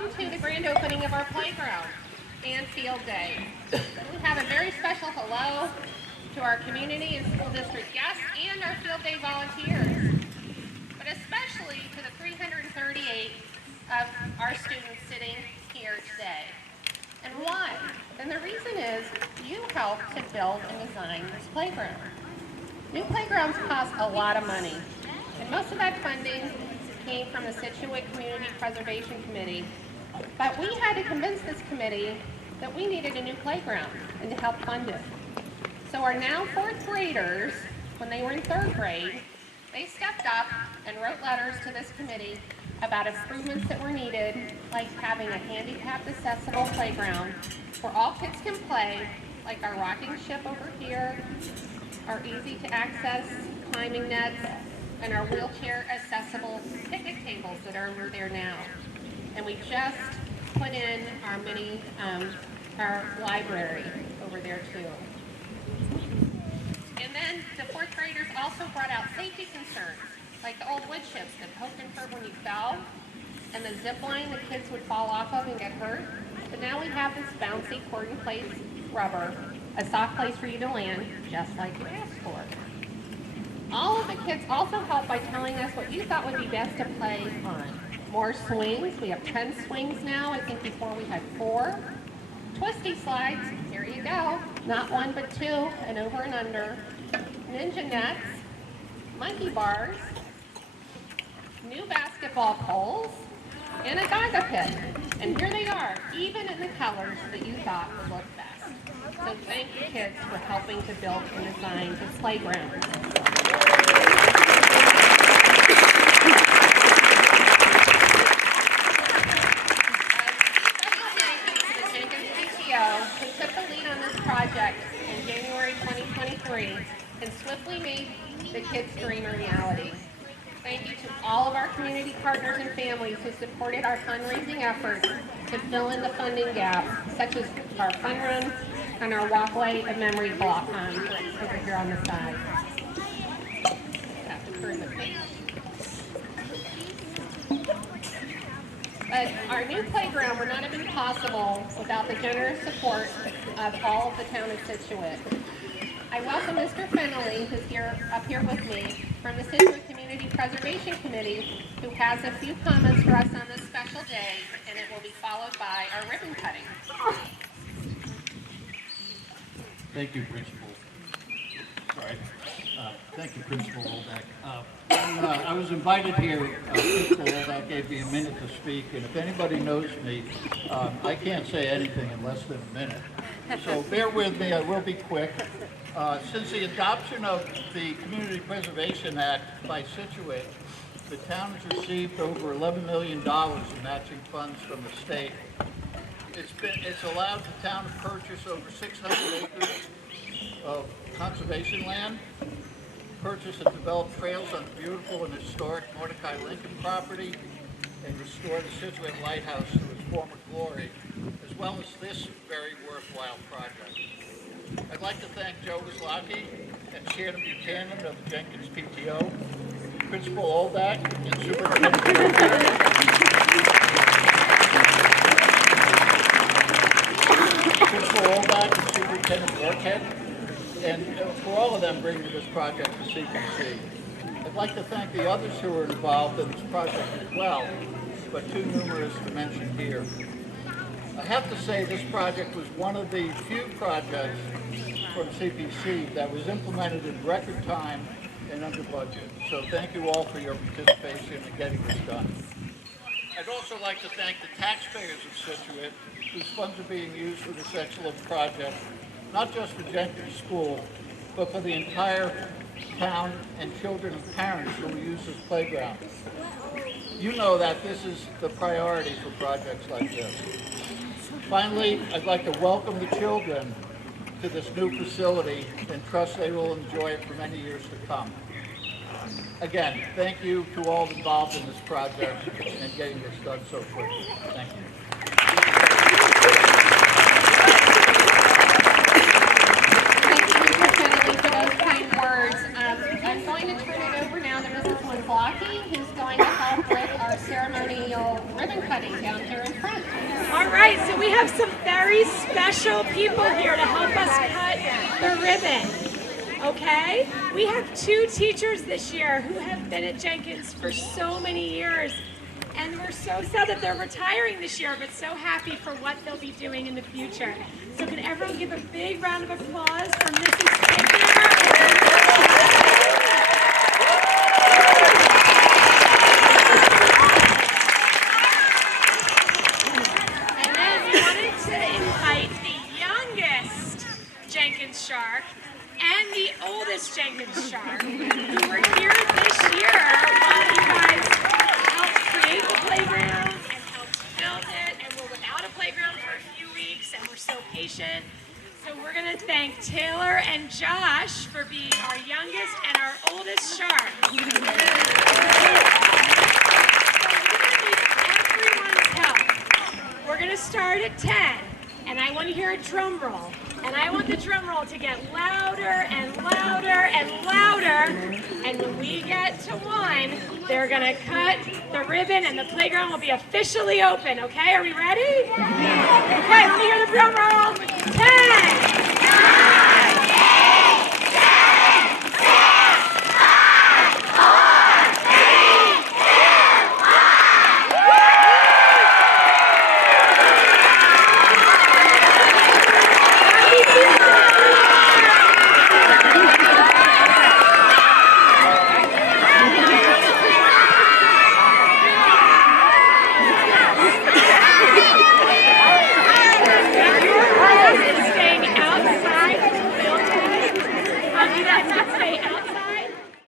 Welcome to the grand opening of our playground and field day. We have a very special hello to our community and school district guests and our field day volunteers, but especially to the 338 of our students sitting here today. And why? And the reason is you helped to build and design this playground. New playgrounds cost a lot of money, and most of that funding came from the Scituate Community Preservation Committee. But we had to convince this committee that we needed a new playground and to help fund it. So our now fourth graders, when they were in third grade, they stepped up and wrote letters to this committee about improvements that were needed, like having a handicapped accessible playground where all kids can play, like our rocking ship over here, our easy to access climbing nets, and our wheelchair accessible picnic tables that are over there now. And we just put in our mini, our library over there too. And then the fourth graders also brought out safety concerns, like the old wood chips that poked and hurt when you fell, and the zip line the kids would fall off of and get hurt. But now we have this bouncy cord and place rubber, a soft place for you to land, just like you asked for. All of the kids also helped by telling us what you thought would be best to play on. More swings. We have 10 swings now. I think before we had 4. Twisty slides. Here you go. Not 1 but 2, and over and under. Ninja nets. Monkey bars. New basketball poles. And a Gaga pit. And here they are, even in the colors that you thought would look best. So thank you, kids, for helping to build and design this playground. Who took the lead on this project in January 2023 and swiftly made the kids' dream a reality. Thank you to all of our community partners and families who supported our fundraising efforts to fill in the funding gaps, such as our fun run and our walkway of memory block over here on the side. Have to turn the page. But our new playground would not have been possible without the generous support of all of the town of Scituate. I welcome Mr. Fennelly, who's up here with me, from the Scituate Community Preservation Committee, who has a few comments for us on this special day, and it will be followed by our ribbon cutting. Thank you, Principal. Sorry. Thank you, Principal Oldak. I was invited here. Principal Oldak gave me a minute to speak, and if anybody knows me, I can't say anything in less than a minute. So bear with me, I will be quick. Since the adoption of the Community Preservation Act by Scituate, the town has received over $11 million in matching funds from the state. It's allowed the town to purchase over 600 acres of conservation land, purchase and develop trails on the beautiful and historic Mordecai Lincoln property, and restore the Scituate Lighthouse to its former glory, as well as this very worthwhile project. I'd like to thank Joe Wislocki and Shannon Buchanan of the Jenkins PTO, Principal Oldak, and Superintendent Principal Oldak and Superintendent Burkhead, and for all of them bringing this project to CPC. I'd like to thank the others who were involved in this project as well, but too numerous to mention here. I have to say this project was one of the few projects from CPC that was implemented in record time and under budget. So thank you all for your participation in getting this done. I'd also like to thank the taxpayers of Scituate, whose funds are being used for this excellent project, not just for Jenkins School, but for the entire town and children and parents who will use this playground. You know that this is the priority for projects like this. Finally, I'd like to welcome the children to this new facility and trust they will enjoy it for many years to come. Again, thank you to all involved in this project and getting this done so quickly. Thank you. Thank you, Mr. Kennedy, for those kind words. I'm going to turn it over now to Mrs. Wislocki, who's going to help with our ceremonial ribbon cutting. down here in front. All right, so we have some very special people here to help us cut the ribbon, okay? We have 2 teachers this year who have been at Jenkins for so many years, and we're so sad that they're retiring this year, but so happy for what they'll be doing in the future. So can everyone give a big round of applause for Mrs. Tickner? Jenkins Shark and the oldest Jenkins Shark who were here this year while you guys helped create the playground and helped build it, and we're without a playground for a few weeks and we're so patient. So we're going to thank Taylor and Josh for being our youngest and our oldest shark. So we're going to need everyone's help. We're going to start at 10. And I want to hear a drum roll. And I want the drum roll to get louder and louder and louder. And when we get to 1, they're going to cut the ribbon and the playground will be officially open. Okay, are we ready? Okay, let me hear the drum roll. 10.